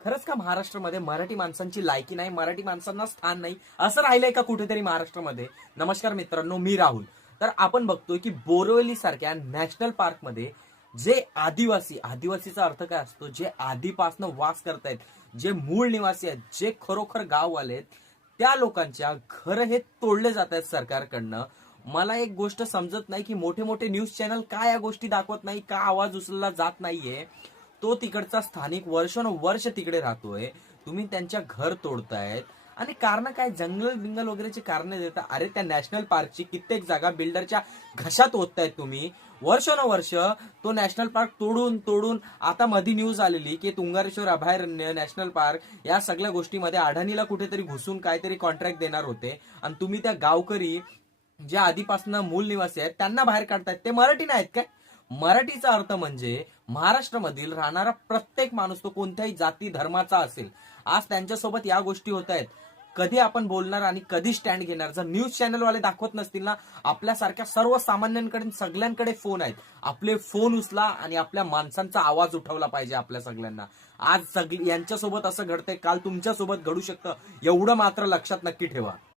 खरंच का महाराष्ट्रामध्ये मराठी माणसांची लायकी नाही, मराठी माणसांना स्थान नाही, असं राहिलंय का कुठेतरी महाराष्ट्रामध्ये? नमस्कार मित्रांनो, मी राहुल. तर आपण बघतोय की बोरिवली सारख्या नॅशनल पार्कमध्ये जे आदिवासीचा अर्थ काय असतो, जे आधीपासनं वास करतायत, जे मूळ निवासी आहेत, जे खरोखर गाववाले आहेत, त्या लोकांच्या घर हे तोडले जात आहेत सरकारकडनं. मला एक गोष्ट समजत नाही की मोठे मोठे न्यूज चॅनल का या गोष्टी दाखवत नाही, का आवाज उचलला जात नाहीये. तो तिकडचा स्थानिक वर्षानुवर्ष तिकडे राहतोय, तुम्ही त्यांच्या घर तोडतायत आणि कारण काय, जंगल बिंगल वगैरेची कारण देता. अरे त्या नॅशनल पार्कची कित्येक जागा बिल्डरच्या घशात ओततायत तुम्ही वर्षानुवर्ष. तो नॅशनल पार्क तोडून तोडून आता मध्ये न्यूज आलेली की तुंगारेश्वर अभयारण्य, नॅशनल पार्क या सगळ्या गोष्टीमध्ये अडाणीला कुठेतरी घुसून काहीतरी कॉन्ट्रॅक्ट देणार होते आणि तुम्ही त्या गावकरी जे आधीपासून मूल निवासी आहेत त्यांना बाहेर काढतायत. ते मराठी नाहीत काय? मराठीचा अर्थ म्हणजे महाराष्ट्रामधील राहणारा प्रत्येक माणूस, तो कोणत्याही जाती धर्माचा असेल. आज त्यांच्यासोबत या गोष्टी होत आहेत. कधी आपण बोलणार आणि कधी स्टँड घेणार? जर न्यूज चॅनलवाले दाखवत नसतील ना, आपल्यासारख्या सर्वसामान्यांकडे सगळ्यांकडे फोन आहेत, आपले फोन उचला आणि आपल्या माणसांचा आवाज उठवला पाहिजे आपल्या सगळ्यांना. आज यांच्यासोबत असं घडतंय, काल तुमच्यासोबत घडू शकतं, एवढं मात्र लक्षात नक्की ठेवा.